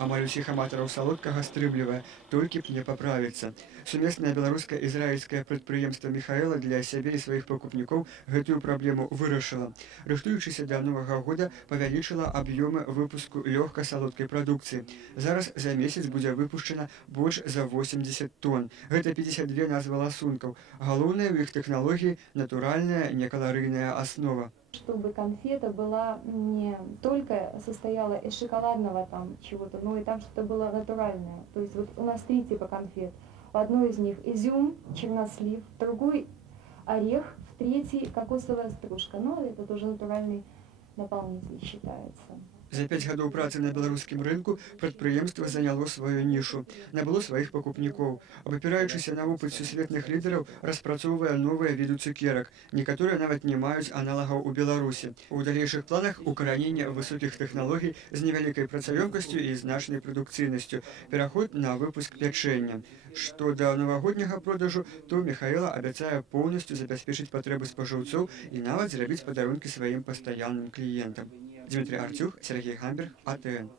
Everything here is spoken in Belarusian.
амаль усіх аматараў салодкага стрымлівае, толькі б не паправіцца. Сумеснае беларуска-ізраільскае прадпрыемства Михаэла для сябе і сваіх пакупнікоў гэтую праблему вырашыла. Рыхтуючыся да новага года, павялічыла аб'ёмы выпуску лёгка-салодкай прадукцыі. Зараз за месяц будзе выпушчана больш за 80 тонн. Гэта 52 назвы ласункаў. Галоўнае ў іх тэхналогіі натуральная некаларыйная основа. Чтобы конфета была не только состояла из шоколадного там чего-то, но и там что-то было натуральное. То есть вот у нас 3 типа конфет. В одной из них изюм, чернослив, в другой орех, в третьей кокосовая стружка. Но это тоже натуральный наполнитель считается. За 5 гадоў працы на беларускім рынку прадпрыемства заняло сваю нішу, набыло сваіх пакупнікоў. Абапіраючыся на опыт сусветных лідараў, распрацоўвае новыя віды цукерак. Некаторыя нават не маюць аналагаў у Беларусі. У далейшых планах укараненне высокіх тэхналогій з невялікай працаёмкасцю і значнай прадукцыйнасцю, пераход на выпуск пячэння. Што да навагодняга продажу, то Михаэла абяцае поўнасцю забяспечыць патрэбы спажыўцоў і нават зрабіць падарункі сваім пастаянным кліентам. Дмитрий Артюх, Сергей Хамберг, АТН.